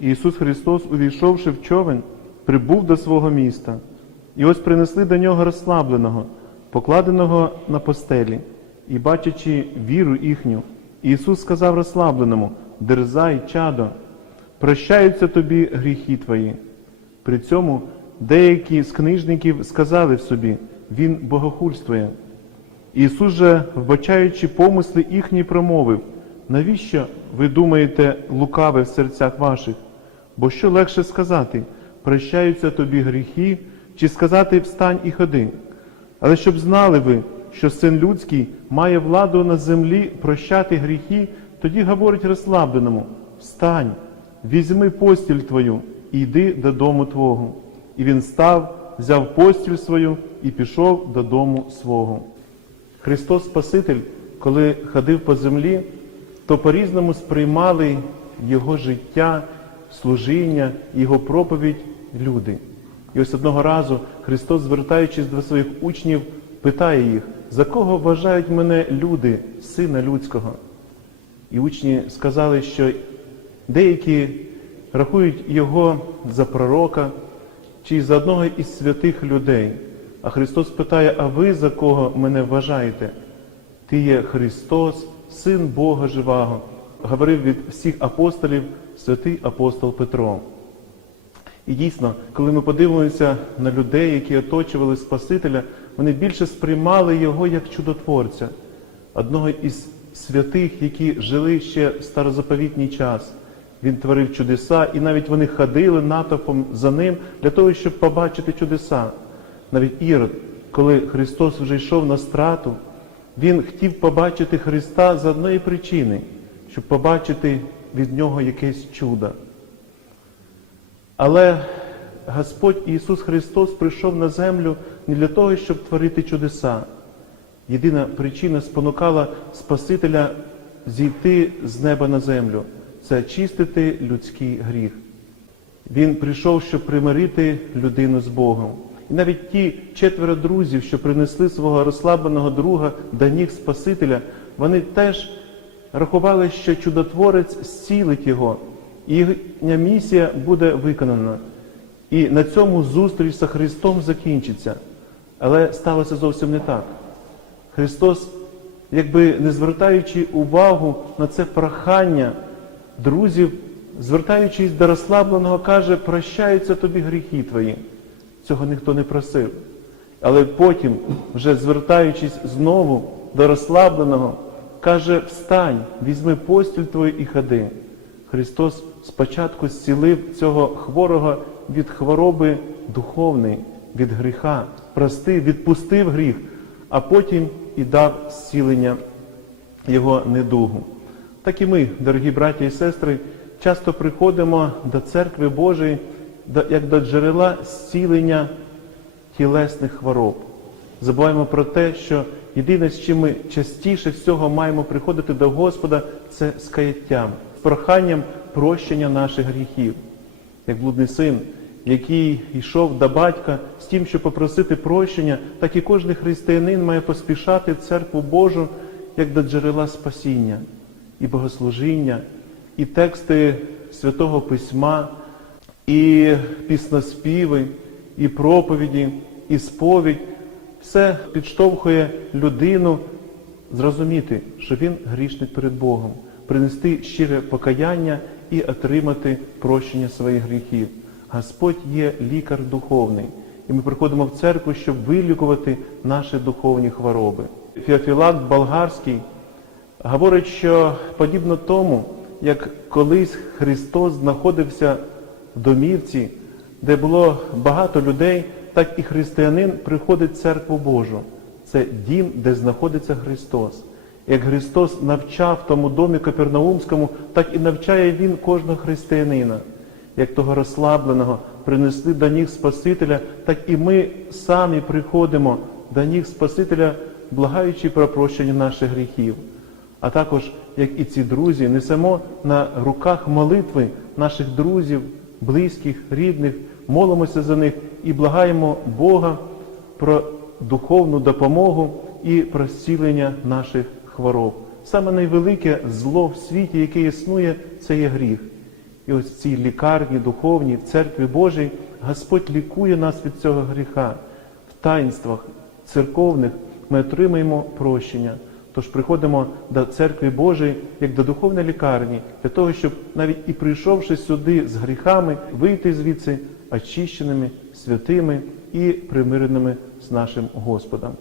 Ісус Христос, увійшовши в човен, прибув до свого міста, і ось принесли до нього розслабленого, покладеного на постелі, і, бачачи віру їхню, Ісус сказав розслабленому: Дерзай, чадо, прощаються тобі гріхи твої. При цьому деякі з книжників сказали в собі, Він богохульствує. Ісус же, вбачаючи помисли їхні, промовив, навіщо ви думаєте лукаве в серцях ваших? Бо що легше сказати, прощаються тобі гріхи, чи сказати встань і ходи? Але щоб знали ви, що син людський має владу на землі прощати гріхи, тоді говорить розслабленому: Встань, візьми постіль твою і йди додому твого. І він став, взяв постіль свою і пішов додому свого. Христос Спаситель, коли ходив по землі, то по-різному сприймали Його життя, служіння, Його проповідь люди. І ось одного разу Христос, звертаючись до своїх учнів, питає їх, за кого вважають мене люди, Сина Людського? І учні сказали, що деякі рахують Його за пророка чи за одного із святих людей. А Христос питає, а ви за кого мене вважаєте? Ти є Христос, Син Бога Живого, говорив від всіх апостолів святий апостол Петро. І дійсно, коли ми подивимося на людей, які оточували Спасителя, вони більше сприймали його як чудотворця, одного із святих, які жили ще в старозаповітній час. Він творив чудеса, і навіть вони ходили натовпом за ним для того, щоб побачити чудеса. Навіть Ірод, коли Христос вже йшов на страту, він хотів побачити Христа з одної причини, щоб побачити від нього якесь чудо. Але Господь Ісус Христос прийшов на землю не для того, щоб творити чудеса. Єдина причина спонукала Спасителя зійти з неба на землю це очистити людський гріх. Він прийшов, щоб примирити людину з Богом. Навіть ті четверо друзів, що принесли свого розслабленого друга до ніг Спасителя, вони теж рахували, що чудотворець зцілить його, і їхня місія буде виконана. І на цьому зустріч з Христом закінчиться. Але сталося зовсім не так. Христос, якби не звертаючи увагу на це прохання друзів, звертаючись до розслабленого, каже, прощаються тобі гріхи твої. Цього ніхто не просив. Але потім, вже звертаючись знову до розслабленого, каже: Встань, візьми постіль твою і ходи. Христос спочатку зцілив цього хворого від хвороби духовної, від гріха, простив, відпустив гріх, а потім і дав зцілення його недугу. Так і ми, дорогі браті і сестри, часто приходимо до церкви Божої як до джерела зцілення тілесних хвороб. Забуваємо про те, що єдине, з чим ми частіше всього маємо приходити до Господа, це з каяттям, проханням прощення наших гріхів. Як блудний син, який йшов до батька з тим, щоб попросити прощення, так і кожен християнин має поспішати церкву Божу як до джерела спасіння, і богослужіння, і тексти Святого Письма і пісноспіви, і проповіді, і сповідь все підштовхує людину зрозуміти, що він грішник перед Богом, принести щире покаяння і отримати прощення своїх гріхів. Господь є лікар духовний, і ми приходимо в церкву, щоб вилікувати наші духовні хвороби. Феофілакт Болгарський говорить, що подібно тому, як колись Христос знаходився домівці, де було багато людей, так і християнин приходить в церкву Божу. Це дім, де знаходиться Христос. Як Христос навчав в тому домі Капернаумському, так і навчає Він кожного християнина. Як того розслабленого принесли до ніг Спасителя, так і ми самі приходимо до ніг Спасителя, благаючи про прощення наших гріхів. А також, як і ці друзі, несемо на руках молитви наших друзів, близьких, рідних, молимося за них і благаємо Бога про духовну допомогу і про зцілення наших хвороб. Саме найвелике зло в світі, яке існує, це є гріх. І ось в цій лікарні духовній, в церкві Божій, Господь лікує нас від цього гріха. В таїнствах церковних ми отримуємо прощення. Тож приходимо до церкви Божої як до духовної лікарні, для того, щоб навіть і прийшовши сюди з гріхами, вийти звідси очищеними, святими і примиреними з нашим Господом.